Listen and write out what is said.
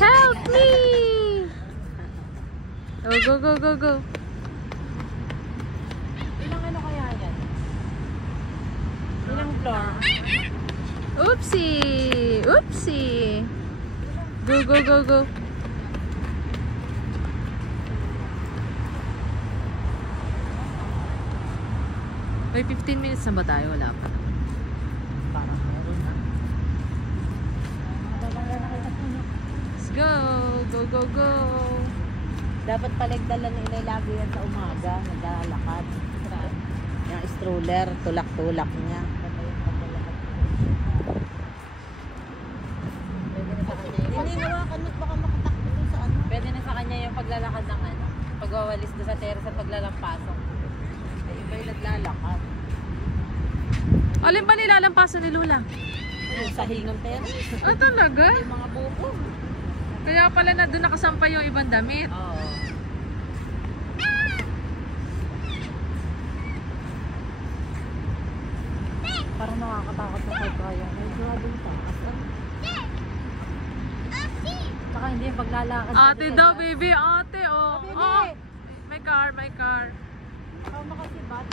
Help me! Oh, go, go, go, go. Ilang ano kaya yan? Ilang floor? Oopsie! Oopsie! Go, go, go, go. May 15 minutes na ba tayo? Wala pa. Parang meron na. Let's go! Go, go, go! Dapat paligdala ni Inay lagi yan sa umaga. Naglalakad. Yung stroller, tulak-tulak niya. Hindi hawakan mo't baka makatakbo doon sa ano. Pwede na sa kanya yung paglalakad ng ano, pagwawalis doon sa terrace at paglalampasok. Iba'y naglalakad. Alin ba nilalampasan ni Lula? Yung sahig ng terrace. Ah, talaga? Yung mga buko. Kaya pala na doon nakasampay yung ibang damit. Oo. Parang nakakatakot sa kaya. May grabe yung takas. Saka hindi yung paglalakad. Ate daw, baby. Ate, oh. Baby! Oh. May car, may car. Ikaw makasibat.